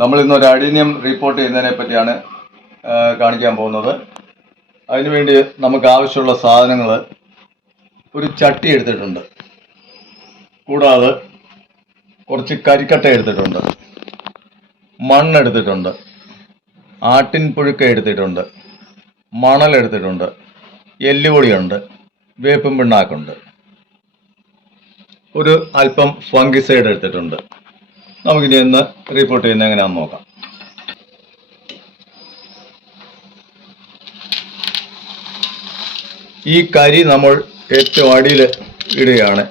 നമ്മൾ ഇന്നൊരു adenium report ചെയ്യുന്നതിനെ പറ്റിയാണ് കാണിക്കാൻ പോകുന്നത്. അതിനുവേണ്ടി നമുക്ക് ആവശ്യമുള്ള സാധനങ്ങൾ ഒരു ചട്ടി എടുത്തിട്ടുണ്ട്, കൂടാതെ കുറച്ച് കരിക്കട്ട എടുത്തിട്ടുണ്ട്, മണ്ണെടുത്തിട്ടുണ്ട്, ആട്ടിൻ പുഴുക്ക എടുത്തിട്ടുണ്ട്, മണലെടുത്തിട്ടുണ്ട്, എല്ലുപൊടിയുണ്ട്, വേപ്പും പിണ്ണാക്കുണ്ട്, ഒരു അല്പം ഫംഗിസൈഡ് എടുത്തിട്ടുണ്ട്. നമുക്കിനി ഇന്ന് റിപ്പോർട്ട് ചെയ്യുന്നത് എങ്ങനെയാണെന്ന് നോക്കാം. ഈ കരി നമ്മൾ ഏറ്റവും അടിയിൽ ഇടുകയാണ്.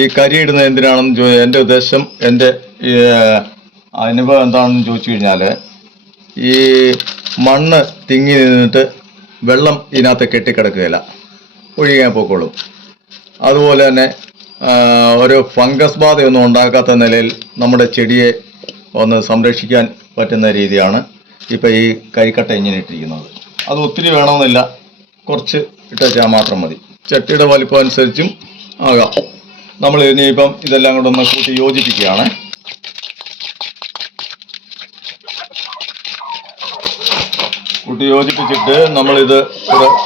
ഈ കരി ഇടുന്നത് എന്തിനാണെന്ന് എൻ്റെ ഉദ്ദേശം, എൻ്റെ അനുഭവം എന്താണെന്ന് ചോദിച്ചു കഴിഞ്ഞാൽ, ഈ മണ്ണ് തിങ്ങി നിന്നിട്ട് വെള്ളം ഇതിനകത്ത് കെട്ടിക്കിടക്കുകയില്ല, ഒഴുകാൻ പോയിക്കോളും. അതുപോലെ തന്നെ ഒരു ഫംഗസ് ബാധയൊന്നും ഉണ്ടാക്കാത്ത നിലയിൽ നമ്മുടെ ചെടിയെ ഒന്ന് സംരക്ഷിക്കാൻ പറ്റുന്ന രീതിയാണ് ഇപ്പം ഈ കരിക്കട്ട ഇങ്ങനെ ഇട്ടിരിക്കുന്നത്. അത് ഒത്തിരി വേണമെന്നില്ല, കുറച്ച് ഇട്ടാൽ മാത്രം മതി. ചട്ടിയുടെ വലിപ്പം അനുസരിച്ചും ആകാം. നമ്മൾ ഇനിയിപ്പം ഇതെല്ലാം കൂടെ ഒന്ന് കൂട്ടി യോജിപ്പിക്കുകയാണ്. കൂട്ടി യോജിപ്പിച്ചിട്ട് നമ്മളിത്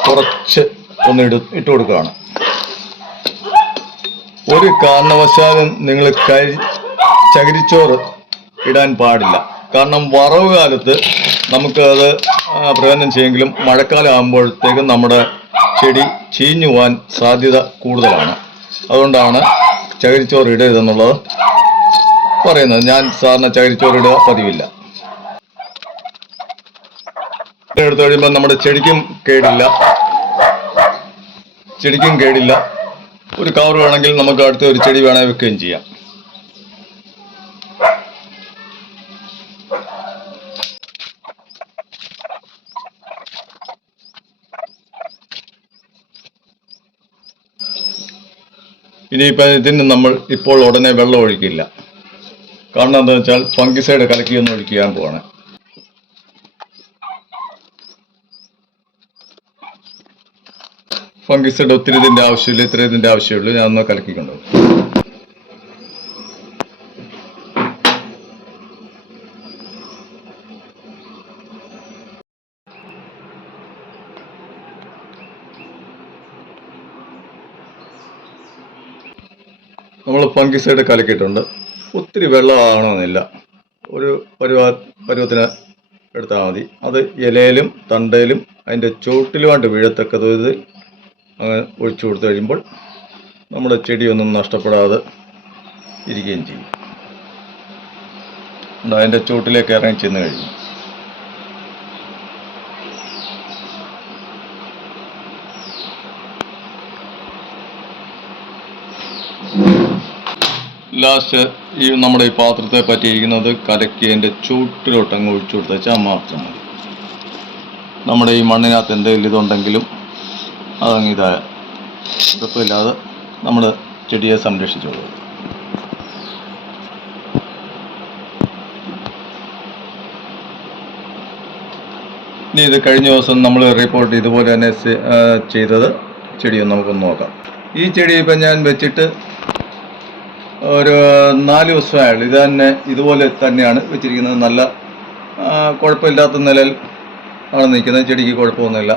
കുറച്ച് ഒന്ന് ഇട്ട് കൊടുക്കുകയാണ്. ഒരു കാരണവശാലും നിങ്ങൾ ചകിരിച്ചോറ് ഇടാൻ പാടില്ല. കാരണം വറവ് കാലത്ത് നമുക്കത് പ്രയോജനം ചെയ്യുമെങ്കിലും മഴക്കാലം ആകുമ്പോഴത്തേക്കും നമ്മുടെ ചെടി ചീഞ്ഞു പോകാൻ സാധ്യത കൂടുതലാണ്. അതുകൊണ്ടാണ് ചകിരിച്ചോറ് ഇടരുതെന്നുള്ളത് പറയുന്നത്. ഞാൻ സാധാരണ ചകിരിച്ചോറ് ഇടുക പതിവില്ല. എടുത്തു കഴിയുമ്പോൾ നമ്മുടെ ചെടിക്കും കേടില്ല. ഒരു കവർ വേണമെങ്കിൽ നമുക്ക് അടുത്ത ഒരു ചെടി വേണമെങ്കിൽ വെക്കുകയും ചെയ്യാം. ഇനിയിപ്പോൾ ഇതിന് നമ്മൾ ഇപ്പോൾ ഉടനെ വെള്ളം ഒഴിക്കില്ല. കാരണം എന്താണെന്ന് വെച്ചാൽ ഫംഗിസൈഡ് കലക്കിയൊന്നും ഒഴിക്കാൻ പോവാണ്. ഫംഗിസൈഡ് ഒത്തിരി ഇതിൻ്റെ ആവശ്യമില്ല, ഇത്ര ഇതിൻ്റെ ആവശ്യമുള്ളൂ. ഞാൻ ഒന്ന് കലക്കിക്കൊണ്ടുപോകും. നമ്മൾ ഫംഗിസൈഡ് കലക്കിയിട്ടുണ്ട്. ഒത്തിരി വെള്ളം ആകണമെന്നില്ല, ഒരു പരുവത്തിന് എടുത്താൽ മതി. അത് ഇലയിലും തണ്ടയിലും അതിൻ്റെ ചുവട്ടിലുമായിട്ട് വീഴത്തക്ക തോതിൽ അങ്ങനെ ഒഴിച്ചു കൊടുത്തു കഴിയുമ്പോൾ നമ്മുടെ ചെടിയൊന്നും നഷ്ടപ്പെടാതെ ഇരിക്കുകയും ചെയ്യും. അതിൻ്റെ ചുവട്ടിലേക്ക് ഇറങ്ങി ചെന്ന് കഴിഞ്ഞു. ലാസ്റ്റ് നമ്മുടെ ഈ പാത്രത്തെ പറ്റിയിരിക്കുന്നത് കലക്കി അതിൻ്റെ ചുവട്ടിലോട്ട് അങ്ങ് ഒഴിച്ചു കൊടുത്താൽ മാത്രം മതി. നമ്മുടെ ഈ മണ്ണിനകത്ത് എന്തെങ്കിലും ഇതുണ്ടെങ്കിലും അതങ്ങ് കുഴപ്പമില്ലാതെ നമ്മൾ ചെടിയെ സംരക്ഷിച്ചോളൂ. ഇനി ഇത് കഴിഞ്ഞ ദിവസം നമ്മൾ റിപ്പോർട്ട് ഇതുപോലെ തന്നെ ചെയ്തത് ചെടിയൊന്ന് നമുക്കൊന്ന് നോക്കാം. ഈ ചെടി ഇപ്പം ഞാൻ വെച്ചിട്ട് ഒരു 4 ദിവസമായുള്ളൂ. ഇതുപോലെ തന്നെയാണ് വെച്ചിരിക്കുന്നത്. നല്ല കുഴപ്പമില്ലാത്ത നിലയിൽ ആണ് നിൽക്കുന്നത്. ചെടിക്ക് കുഴപ്പമൊന്നുമില്ല.